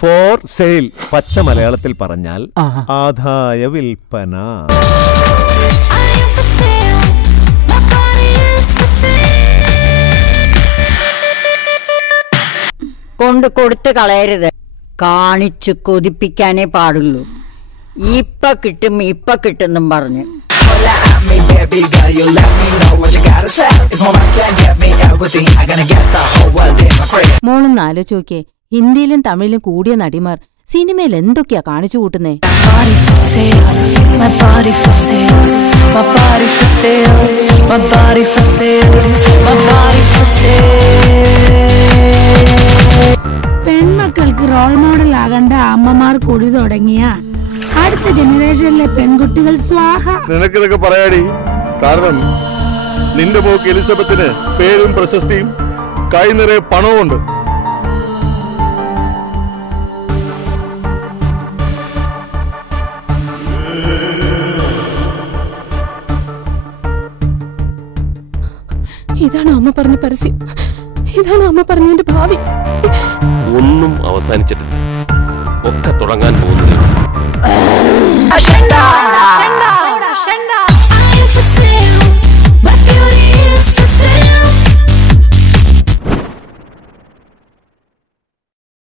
For sale പച്ച മലയാളത്തിൽ പറഞ്ഞാൽ ആദായ വിൽപ്പന. കൊണ്ട് കൊടുത്ത് കളയരുത്, കാണിച്ചു കൊതിപ്പിക്കാനേ പാടുള്ളൂ. ഇപ്പൊ കിട്ടും പറഞ്ഞ് മോളൊന്ന് ആലോചിച്ച് നോക്കിയേ, ഹിന്ദിയിലും തമിഴിലും കൂടിയ നടിമാർ സിനിമയിൽ എന്തൊക്കെയാ കാണിച്ചു കൂട്ടുന്നേ. പെൺമക്കൾക്ക് റോൾ മോഡൽ ആകേണ്ട അമ്മമാർ കൂടി തുടങ്ങിയ അടുത്ത ജനറേഷനിലെ പെൺകുട്ടികൾ സ്വാഹ. നിനക്കിതൊക്കെ പറയാടി, കാരണം നിന്റെ മോക്ക് എലിസബത്തിന് പേരും പ്രശസ്തിയും കൈ നിറയെ പണവും ഉണ്ട്. ഇതാണ് അമ്മ പറഞ്ഞ പരസ്യം, ഇതാണ് അമ്മ പറഞ്ഞതിന്റെ ഭാവി. ഒന്നും അവസാനിച്ചിട്ടില്ല, ഒക്കെ തുടങ്ങാൻ പോകുന്നില്ല.